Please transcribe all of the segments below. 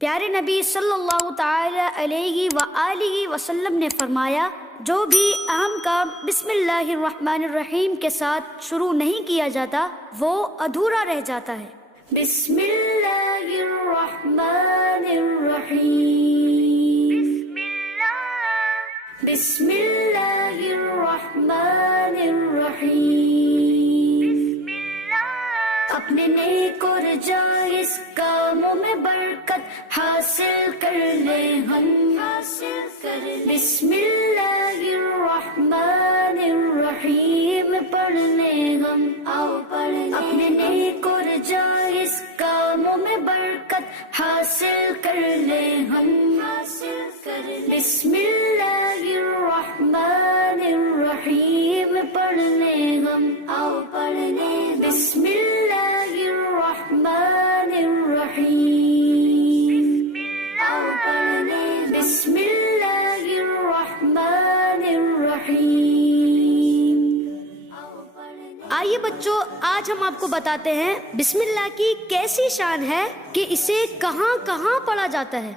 پیارے نبی صلی اللہ تعالی علیہ وآلہ وسلم نے فرمایا، جو بھی اہم کام بسم اللہ الرحمن الرحیم کے ساتھ شروع نہیں کیا جاتا وہ ادھورا رہ جاتا ہے۔ بسم اللہ الرحمن الرحیم، بسم اللہ الرحمن الرحیم، اپنے نیک اور جائز کاموں میں برکت حاصل کر لیں ہم، بسم اللہ الرحمن الرحیم پڑھ لیں ہم، آؤ پڑھ لیں، اپنے نیک اور جائز کاموں میں برکت حاصل کر لیں ہم، بسم اللہ الرحمن الرحیم پڑھ لیں ہم، آؤ پڑھ لیں، بسم اللہ الرحمن الرحیم، آؤ پڑھ لیں، بسم اللہ الرحمن الرحیم۔ آئیے بچوں، آج ہم آپ کو بتاتے ہیں بسم اللہ کی کیسی شان ہے کہ اسے کہاں کہاں پڑھا جاتا ہے۔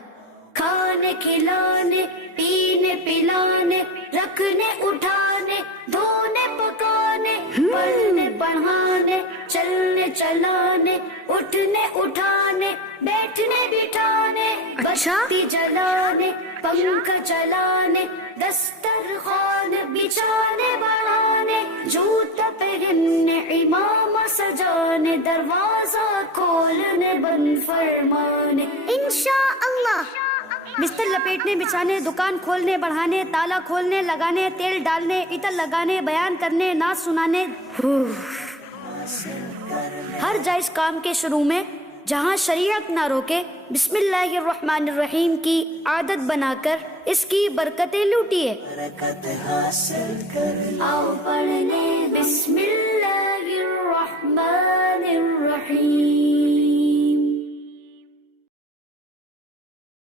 کھانے کھلانے، پینے پلانے، رکھنے اٹھانے، دھونے پکانے، پڑھنے پڑھانے، چلنے چلانے، اٹھنے اٹھانے، بیٹھنے بٹھانے، بتی جلانے، پنکھا چلانے، دسترخوان بچھانے بڑھانے، جوتا پہننے، امام سجانے، دروازہ کھولنے بند فرمانے، انشاءاللہ۔ بستر لپیٹنے بچھانے، دکان کھولنے بڑھانے، تالا کھولنے لگانے، تیل ڈالنے، عطر لگانے، بیان کرنے، نعت سنانے۔ ہر جائز کام کے شروع میں جہاں شریعت نہ روکے، بسم اللہ الرحمن الرحیم کی عادت بنا کر اس کی برکتیں لوٹیے۔ آؤ پڑھنے بسم اللہ الرحمن الرحیم۔